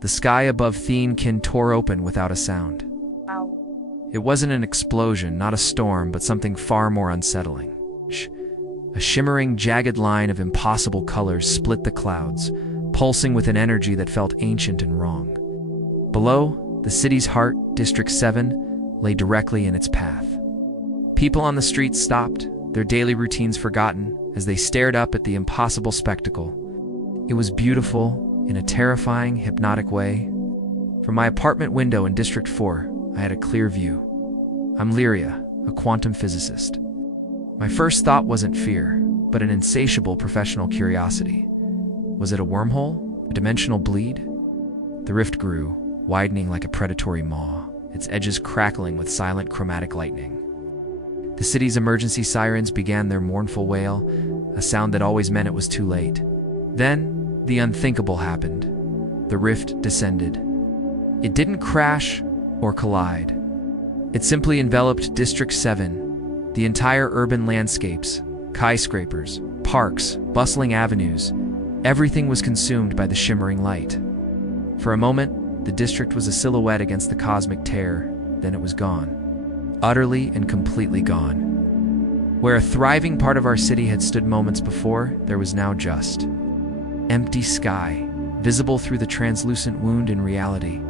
The sky above Thiên Kính tore open without a sound. Wow. It wasn't an explosion, not a storm, but something far more unsettling. A shimmering, jagged line of impossible colors split the clouds, pulsing with an energy that felt ancient and wrong. Below, the city's heart, District 7, lay directly in its path. People on the streets stopped, their daily routines forgotten, as they stared up at the impossible spectacle. It was beautiful, in a terrifying, hypnotic way. From my apartment window in District 4, I had a clear view. I'm Lyria, a quantum physicist. My first thought wasn't fear, but an insatiable professional curiosity. Was it a wormhole? A dimensional bleed? The rift grew, widening like a predatory maw, its edges crackling with silent chromatic lightning. The city's emergency sirens began their mournful wail, a sound that always meant it was too late. Then, the unthinkable happened. The rift descended. It didn't crash or collide. It simply enveloped District 7, the entire urban landscapes, skyscrapers, parks, bustling avenues. Everything was consumed by the shimmering light. For a moment, the district was a silhouette against the cosmic tear, then it was gone. Utterly and completely gone. Where a thriving part of our city had stood moments before, there was now just empty sky, visible through the translucent wound in reality.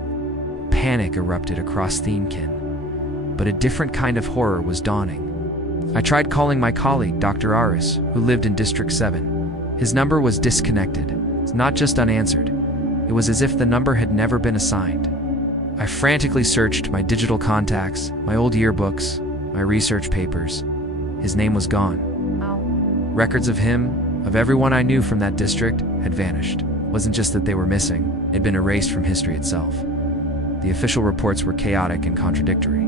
Panic erupted across Thiên Kính, but a different kind of horror was dawning. I tried calling my colleague, Dr. Aris, who lived in District 7. His number was disconnected, not just unanswered. It was as if the number had never been assigned. I frantically searched my digital contacts, my old yearbooks, my research papers. His name was gone. Wow. Records of him, of everyone I knew from that district, had vanished. It wasn't just that they were missing, they'd been erased from history itself. The official reports were chaotic and contradictory.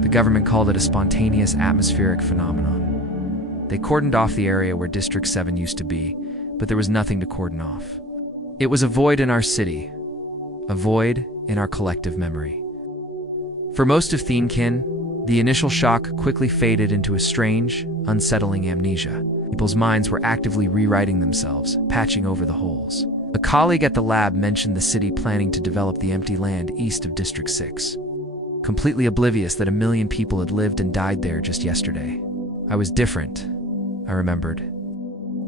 The government called it a spontaneous atmospheric phenomenon. They cordoned off the area where District 7 used to be, but there was nothing to cordon off. It was a void in our city, a void in our collective memory. For most of Thiên Kính, the initial shock quickly faded into a strange, unsettling amnesia. People's minds were actively rewriting themselves, patching over the holes. A colleague at the lab mentioned the city planning to develop the empty land east of District 6, completely oblivious that 1 million people had lived and died there just yesterday. I was different, I remembered.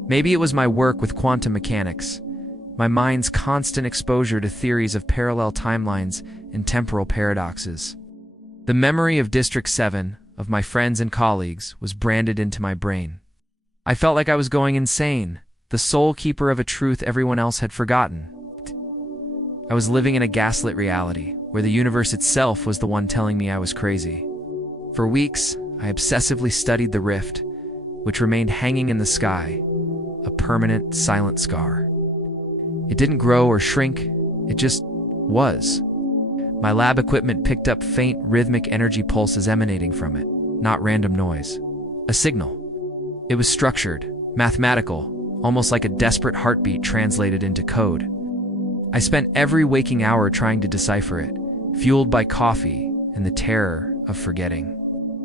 Maybe it was my work with quantum mechanics, my mind's constant exposure to theories of parallel timelines and temporal paradoxes. The memory of District 7, of my friends and colleagues, was branded into my brain. I felt like I was going insane, the sole keeper of a truth everyone else had forgotten. I was living in a gaslit reality, where the universe itself was the one telling me I was crazy. For weeks, I obsessively studied the rift, which remained hanging in the sky, a permanent, silent scar. It didn't grow or shrink, it just was. My lab equipment picked up faint, rhythmic energy pulses emanating from it, not random noise. A signal. It was structured, mathematical, almost like a desperate heartbeat translated into code. I spent every waking hour trying to decipher it, fueled by coffee and the terror of forgetting.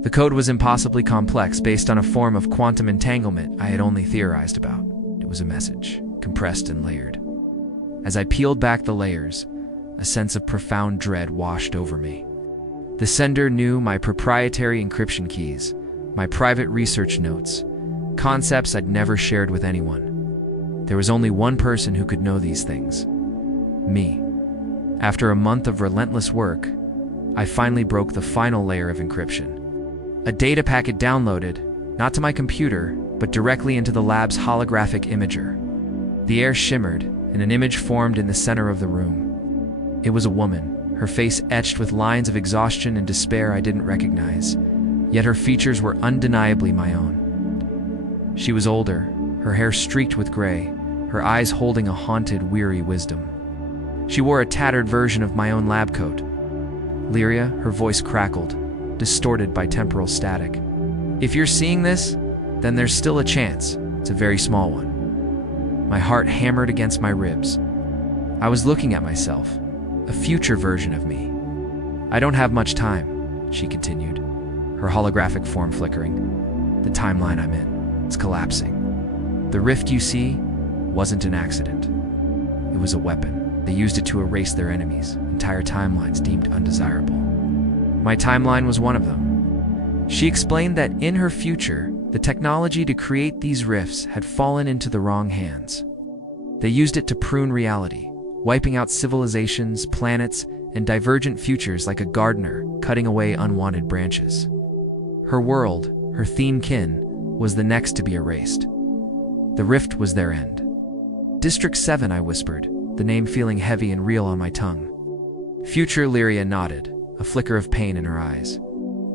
The code was impossibly complex, based on a form of quantum entanglement I had only theorized about. It was a message, compressed and layered. As I peeled back the layers, a sense of profound dread washed over me. The sender knew my proprietary encryption keys, my private research notes, concepts I'd never shared with anyone. There was only one person who could know these things. Me. After a month of relentless work, I finally broke the final layer of encryption. A data packet downloaded, not to my computer, but directly into the lab's holographic imager. The air shimmered, and an image formed in the center of the room. It was a woman, her face etched with lines of exhaustion and despair I didn't recognize, yet her features were undeniably my own. She was older, her hair streaked with gray, her eyes holding a haunted, weary wisdom. She wore a tattered version of my own lab coat. Lyria, her voice crackled, distorted by temporal static. If you're seeing this, then there's still a chance. It's a very small one. My heart hammered against my ribs. I was looking at myself, a future version of me. I don't have much time, she continued, her holographic form flickering. The timeline I'm in, it's collapsing. The rift you see wasn't an accident. It was a weapon. They used it to erase their enemies, entire timelines deemed undesirable. My timeline was one of them. She explained that in her future, the technology to create these rifts had fallen into the wrong hands. They used it to prune reality, wiping out civilizations, planets, and divergent futures like a gardener cutting away unwanted branches. Her world, her Thiên Kính, was the next to be erased. The rift was their end. District 7, I whispered, the name feeling heavy and real on my tongue. Future Lyria nodded, a flicker of pain in her eyes.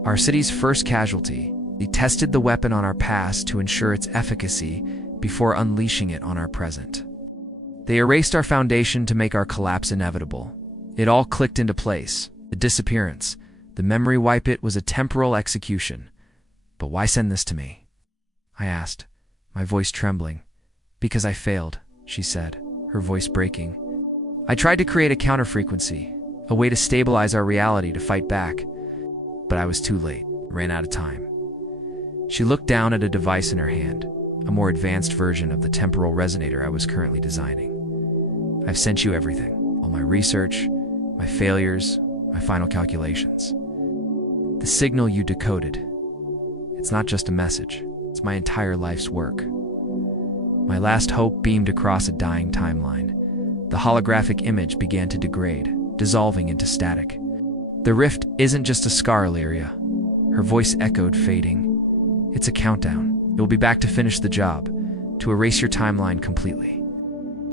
Our city's first casualty. They tested the weapon on our past to ensure its efficacy before unleashing it on our present. They erased our foundation to make our collapse inevitable. It all clicked into place. The disappearance, the memory wipe, it was a temporal execution. But why send this to me? I asked, my voice trembling. Because I failed, she said, her voice breaking. I tried to create a counterfrequency, a way to stabilize our reality to fight back. But I was too late, ran out of time. She looked down at a device in her hand, a more advanced version of the temporal resonator I was currently designing. I've sent you everything, all my research, my failures, my final calculations. The signal you decoded. It's not just a message, it's my entire life's work. My last hope beamed across a dying timeline. The holographic image began to degrade, dissolving into static. The rift isn't just a scar, Lyria. Her voice echoed, fading. It's a countdown. You'll be back to finish the job, to erase your timeline completely.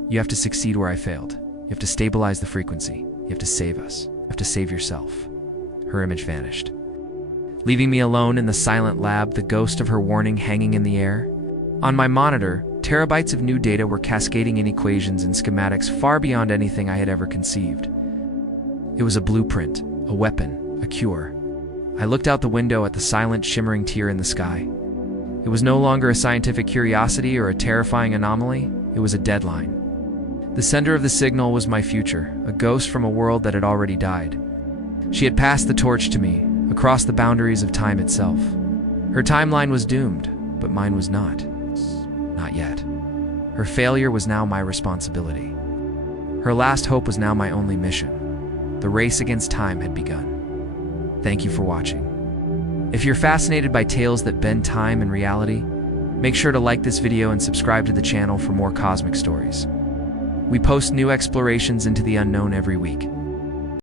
You have to succeed where I failed. You have to stabilize the frequency. You have to save us. You have to save yourself. Her image vanished, leaving me alone in the silent lab, the ghost of her warning hanging in the air. On my monitor, terabytes of new data were cascading in equations and schematics far beyond anything I had ever conceived. It was a blueprint, a weapon, a cure. I looked out the window at the silent, shimmering tear in the sky. It was no longer a scientific curiosity or a terrifying anomaly. It was a deadline. The sender of the signal was my future, a ghost from a world that had already died. She had passed the torch to me, across the boundaries of time itself. Her timeline was doomed, but mine was not. Not yet. Her failure was now my responsibility. Her last hope was now my only mission. The race against time had begun. Thank you for watching. If you're fascinated by tales that bend time and reality, make sure to like this video and subscribe to the channel for more cosmic stories. We post new explorations into the unknown every week.